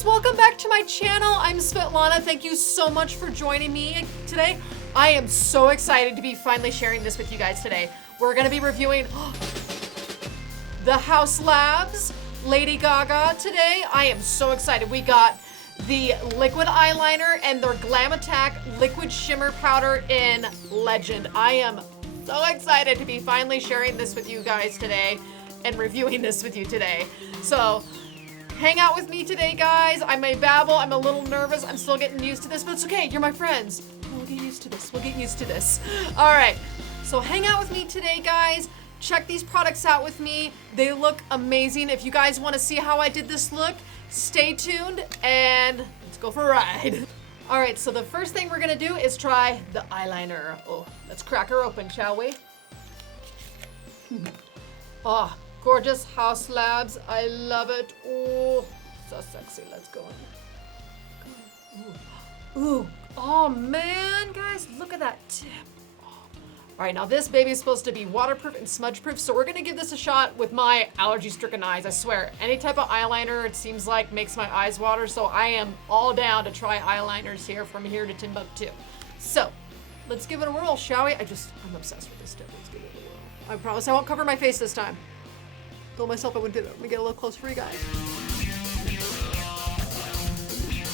guys, welcome back to my channel. I'm Svetlana. Thank you so much for joining me today. I am so excited to be finally sharing this with you guys today. We're gonna be reviewing the Haus Labs Lady Gaga today. I am so excited. We got the liquid eyeliner and their Glam Attack liquid shimmer powder in Legend. I am so excited to be finally sharing this with you guys today and reviewing this with you today. So hang out with me today, guys. I may babble. I'm a little nervous. I'm still getting used to this, but it's okay. You're my friends. We'll get used to this. We'll get used to this. All right. So hang out with me today, guys. Check these products out with me. They look amazing. If you guys want to see how I did this look, stay tuned and let's go for a ride. All right, so the first thing we're gonna do is try the eyeliner. Oh, let's crack her open, shall we? Oh, gorgeous Haus Labs. I love it. Oh, so sexy. Let's go in. Ooh. Oh man, guys, look at that tip. All right, now this baby is supposed to be waterproof and smudge proof, so we're gonna give this a shot with my allergy-stricken eyes. I swear, any type of eyeliner, it seems like, makes my eyes water, so I am all down to try eyeliners here from here to Timbuktu. So, let's give it a whirl, shall we? I'm obsessed with this tip. Let's give it a whirl. I promise I won't cover my face this time. Told myself I wouldn't do that. Let me get a little closer for you guys.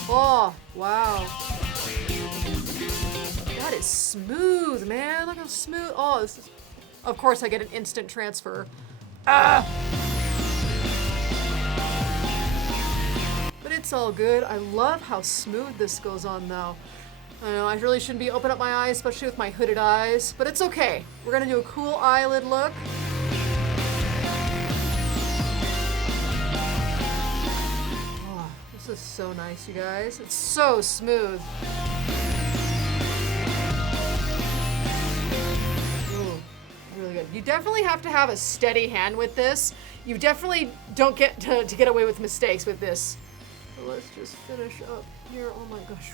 Oh, wow. That is smooth, man. Look how smooth. Oh, this is... Of course, I get an instant transfer. Ah! But it's all good. I love how smooth this goes on, though. I know, I really shouldn't be opening up my eyes, especially with my hooded eyes. But it's okay. We're gonna do a cool eyelid look. Oh, this is so nice, you guys. It's so smooth. Really good. You definitely have to have a steady hand with this. You definitely don't get to get away with mistakes with this. So let's just finish up here. Oh my gosh.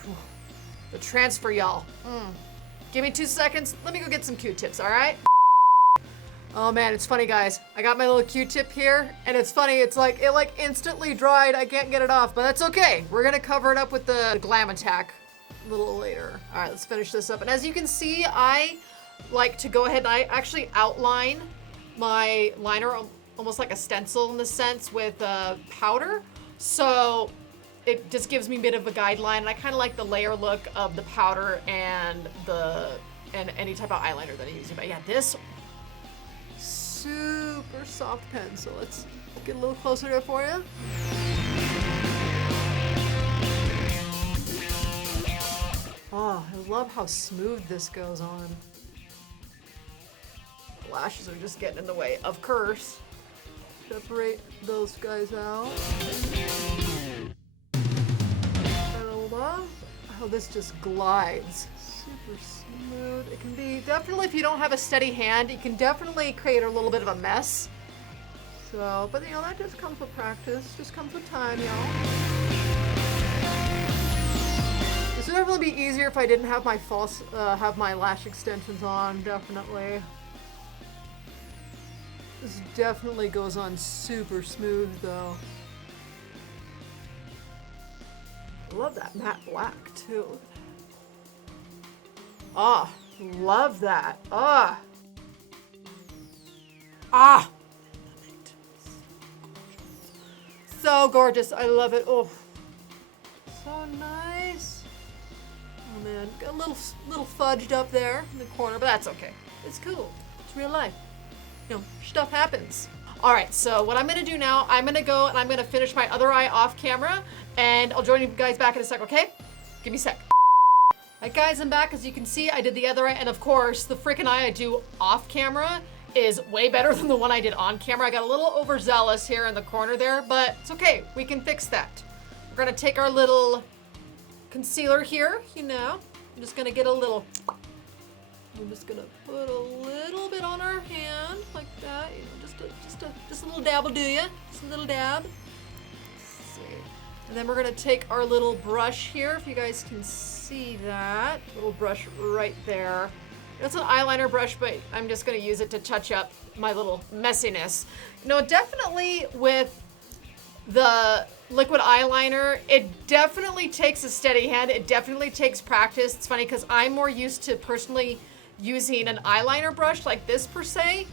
The transfer, y'all. Give me 2 seconds. Let me go get some Q-tips, all right? Oh man, it's funny, guys. I got my little Q-tip here, and it's funny. It's like, it like instantly dried. I can't get it off, but that's okay. We're gonna cover it up with the Glam Attack a little later. All right, let's finish this up. And as you can see, I like to go ahead and I actually outline my liner almost like a stencil in the sense with powder. So it just gives me a bit of a guideline, and I kind of like the layer look of the powder and any type of eyeliner that I'm using. But yeah, this super soft pen. So let's get a little closer to it for you. Oh, I love how smooth this goes on. Lashes are just getting in the way, of course. Separate those guys out. And I love how this just glides. Super smooth. It can be definitely, if you don't have a steady hand, you can definitely create a little bit of a mess. So, but you know, that just comes with practice. Just comes with time, y'all. This would definitely be easier if I didn't have my have my lash extensions on, definitely. This definitely goes on super smooth, though. I love that matte black, too. Ah, love that. Ah. Ah. So gorgeous. I love it. Oh, so nice. Oh, man. Got a little fudged up there in the corner, but that's okay. It's cool. It's real life. You know, stuff happens. All right, so what I'm gonna do now, I'm gonna go and I'm gonna finish my other eye off camera, and I'll join you guys back in a sec, okay? Give me a sec. All right, guys, I'm back. As you can see, I did the other eye, and of course, the freaking eye I do off camera is way better than the one I did on camera. I got a little overzealous here in the corner there, but it's okay. We can fix that. We're gonna take our little concealer here, you know. I'm just gonna get a little... I'm just gonna put a little bit on our hand, like that. You know, just a little dab will do ya. Just a little dab. Let's see. And then we're gonna take our little brush here, if you guys can see that. Little brush right there. It's an eyeliner brush, but I'm just gonna use it to touch up my little messiness. You know, definitely with the liquid eyeliner, it definitely takes a steady hand. It definitely takes practice. It's funny because I'm more used to personally using an eyeliner brush like this per se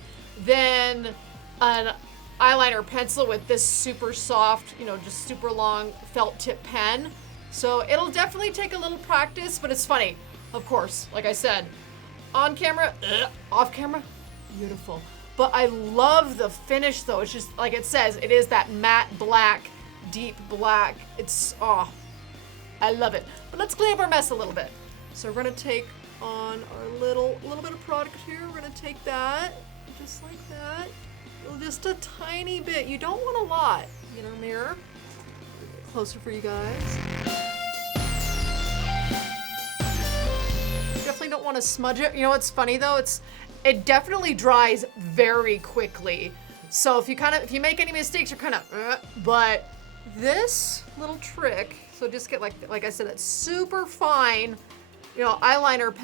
than an eyeliner pencil with this super soft, you know, just super long felt tip pen. So it'll definitely take a little practice, but it's funny. Of course, like I said, on camera, off camera, beautiful. But I love the finish though. It's just, like it says, it is that matte black, deep black. It's, oh, I love it. But let's clean up our mess a little bit. So we're gonna take on our little bit of product here. We're gonna take that, just like that. Just a tiny bit. You don't want a lot. Get our mirror closer for you guys. You definitely don't want to smudge it. You know what's funny though? It definitely dries very quickly. So if you make any mistakes, you're kind of, but this little trick. So just get like I said, that super fine, you know, eyeliner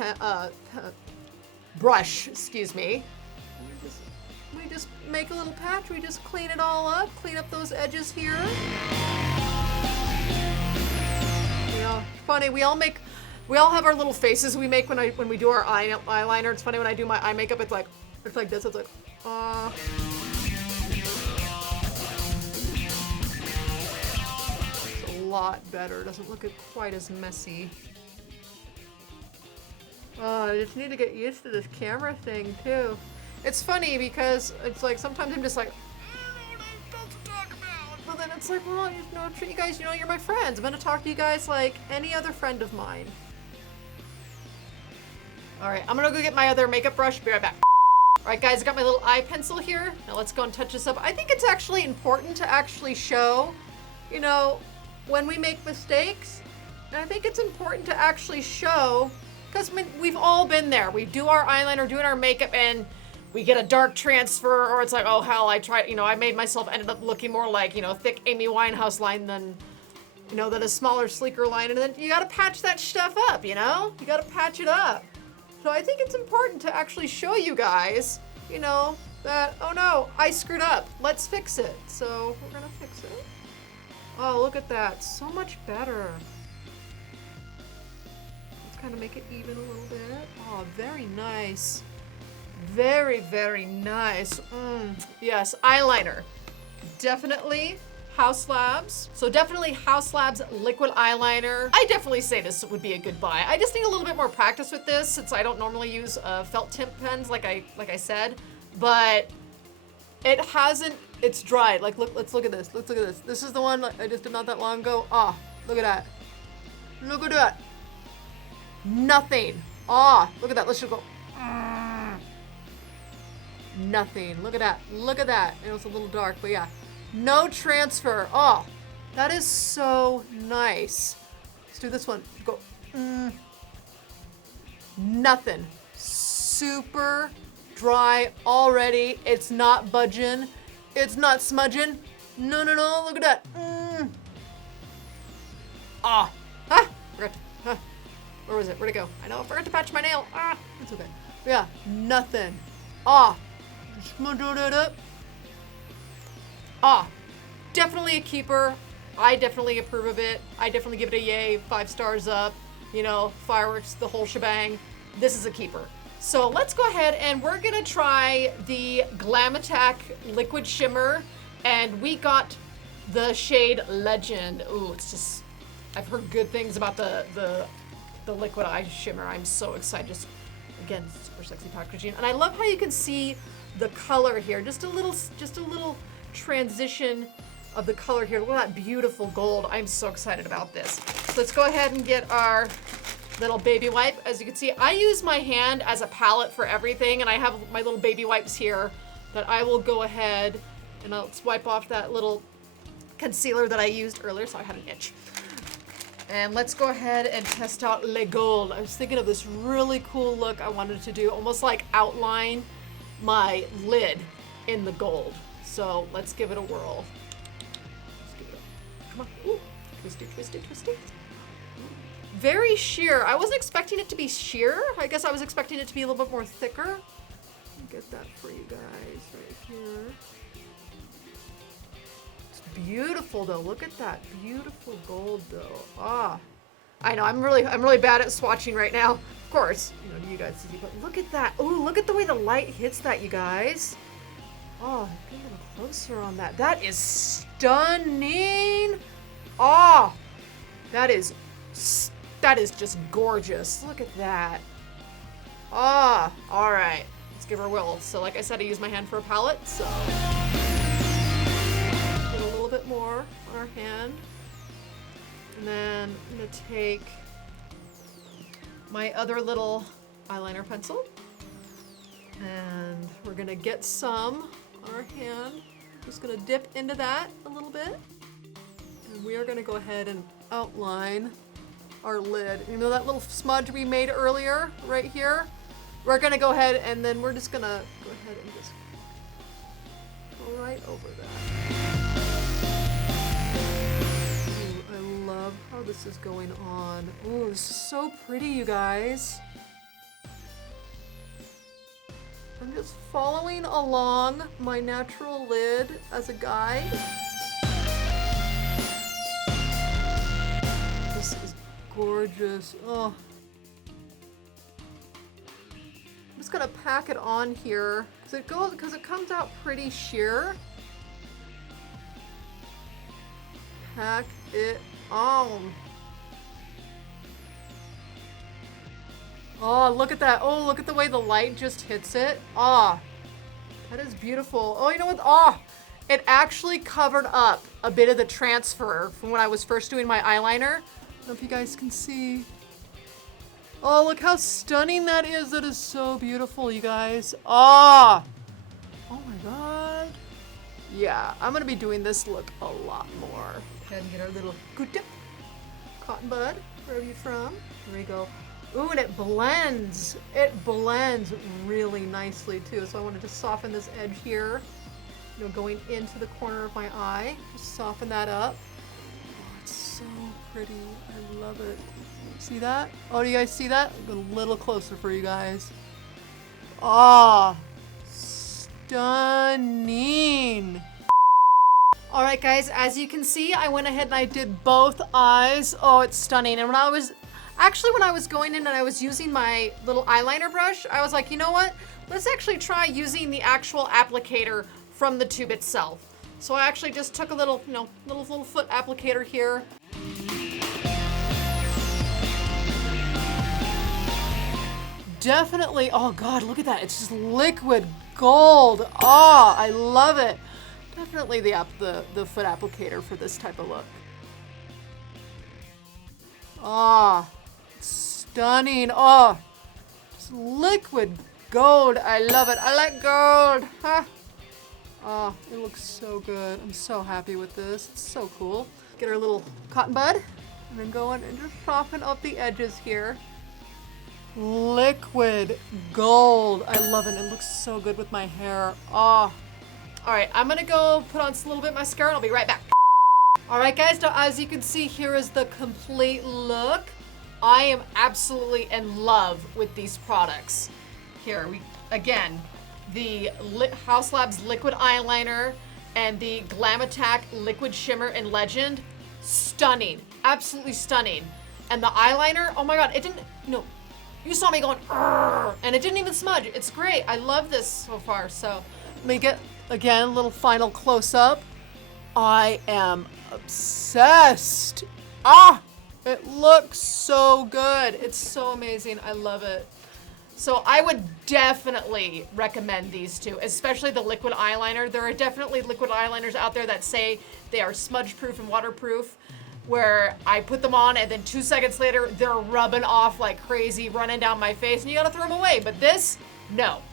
brush. Excuse me. We just make a little patch. We just clean it all up. Clean up those edges here. You know, funny. We all have our little faces we make when we do our eyeliner. It's funny when I do my eye makeup. It's like this. It's like, It's a lot better. It doesn't look quite as messy. Oh, I just need to get used to this camera thing too. It's funny because it's like sometimes I'm just like, I don't know what I'm supposed to talk about. But then it's like, well, you know, treat you guys, you know, you're my friends. I'm gonna talk to you guys like any other friend of mine. All right, I'm gonna go get my other makeup brush. Be right back. All right, guys, I got my little eye pencil here. Now let's go and touch this up. I think it's actually important to actually show, you know, when we make mistakes. And I think it's important to actually show, because we've all been there. We do our eyeliner, doing our makeup, and we get a dark transfer, or it's like, oh hell, I tried, you know, I made myself, ended up looking more like, you know, thick Amy Winehouse line than, you know, than a smaller, sleeker line. And then you gotta patch that stuff up, you know? You gotta patch it up. So I think it's important to actually show you guys, you know, that, oh no, I screwed up. Let's fix it. So we're gonna fix it. Oh, look at that. So much better. Let's kind of make it even a little bit. Oh, very nice. Very, very nice. Yes, eyeliner. Definitely Haus Labs. So definitely Haus Labs liquid eyeliner. I definitely say this would be a good buy. I just need a little bit more practice with this since I don't normally use felt tip pens like I said, but it hasn't, it's dried. Like let's look at this. Let's look at this. This is the one I just did not that long ago. Ah, look at that. Look at that. Nothing. Ah, look at that. Let's just go. Nothing. Look at that. Look at that. It was a little dark, but yeah. No transfer. Oh, that is so nice. Let's do this one. Go. Nothing. Super dry already. It's not budging. It's not smudging. No, no, no. Look at that. Ah. Ah. Forgot to, where was it? Where'd it go? I know. I forgot to patch my nail. Ah. It's okay. Yeah. Nothing. Ah. Smudge it up. Ah, definitely a keeper. I definitely approve of it. I definitely give it a yay, 5 stars up, you know, fireworks, the whole shebang. This is a keeper. So let's go ahead and we're gonna try the Glam Attack Liquid Shimmer, and we got the shade Legend. Ooh, it's just, I've heard good things about the liquid eye shimmer. I'm so excited. Just, again, super sexy packaging. And I love how you can see the color here. Just a little transition of the color here. Look at that beautiful gold. I'm so excited about this. So let's go ahead and get our little baby wipe. As you can see, I use my hand as a palette for everything, and I have my little baby wipes here that I will go ahead and I'll wipe off that little concealer that I used earlier, so I had an itch. And let's go ahead and test out Le Gold. I was thinking of this really cool look I wanted to do, almost like outline my lid in the gold. So let's give it a whirl. Let's give it a, come on, ooh, twisty, twisty, twisty. Very sheer. I wasn't expecting it to be sheer. I guess I was expecting it to be a little bit more thicker. Get that for you guys right here. It's beautiful though. Look at that beautiful gold though. Ah, I know I'm really bad at swatching right now. Of course, you know, you guys see, but look at that. Oh, look at the way the light hits that, you guys. Oh, get a little closer on that. That is stunning. Oh, that is just gorgeous. Look at that. Ah, all right. Let's give her a whirl. So like I said, I use my hand for a palette, so put a little bit more on our hand. And then I'm gonna take my other little eyeliner pencil, and we're gonna get some on our hand. Just gonna dip into that a little bit. And we are gonna go ahead and outline our lid. You know that little smudge we made earlier right here? We're gonna go ahead and then we're just gonna go ahead and just go right over that. Ooh, I love how this is going on. Ooh, this is so pretty, you guys. I'm just following along my natural lid as a guide. This is gorgeous. Oh. I'm just gonna pack it on here because it comes out pretty sheer. Pack it on. Oh, look at that. Oh, look at the way the light just hits it. Ah, that is beautiful. Oh, you know what? Oh, it actually covered up a bit of the transfer from when I was first doing my eyeliner. I don't know if you guys can see. Oh, look how stunning that is. That is so beautiful, you guys. Ah, oh my God. Yeah, I'm gonna be doing this look a lot more. Go ahead and get our little Q-tip, cotton bud, where are you from? There we go. Ooh, and it blends. It blends really nicely too. So I want to just soften this edge here, you know, going into the corner of my eye. Just soften that up. Oh, it's so pretty. I love it. See that? Oh, do you guys see that? A little closer for you guys. Ah, stunning. All right, guys, as you can see, I went ahead and I did both eyes. Oh, it's stunning. And when I was going in and I was using my little eyeliner brush, I was like, you know what? Let's actually try using the actual applicator from the tube itself. So I actually just took a little, you know, little foot applicator here. Definitely, oh God, look at that. It's just liquid gold. Oh, I love it. Definitely the foot applicator for this type of look. Ah. Stunning. Oh, just liquid gold. I love it. I like gold. Huh? Oh, it looks so good. I'm so happy with this. It's so cool. Get our little cotton bud and then go in and just soften up the edges here. Liquid gold. I love it. It looks so good with my hair. Oh. All right, I'm gonna go put on a little bit of mascara and I'll be right back. All right, guys, so as you can see, here is the complete look. I am absolutely in love with these products. Here, again, the Haus Labs Liquid Eyeliner and the Glam Attack Liquid Shimmer in Legend. Stunning, absolutely stunning. And the eyeliner, oh my God, it didn't, no, you saw me going, and it didn't even smudge. It's great, I love this so far. So let me get, again, a little final close up. I am obsessed. Ah! It looks so good. It's so amazing. I love it. So I would definitely recommend these two, especially the liquid eyeliner. There are definitely liquid eyeliners out there that say they are smudge proof and waterproof, where I put them on and then 2 seconds later, they're rubbing off like crazy, running down my face, and you gotta throw them away. But this, no.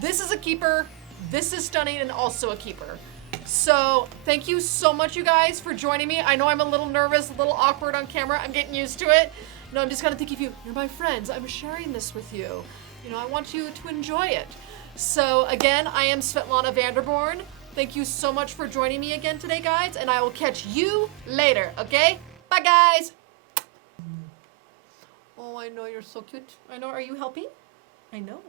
This is a keeper. This is stunning and also a keeper. So thank you so much, you guys, for joining me. I know I'm a little nervous, a little awkward on camera. I'm getting used to it. You know, I'm just kind of thinking of you. You're my friends. I'm sharing this with you. You know, I want you to enjoy it. So again, I am Svetlana Vanderborn. Thank you so much for joining me again today, guys, and I will catch you later, okay? Bye, guys. Oh, I know you're so cute. I know. Are you helping? I know.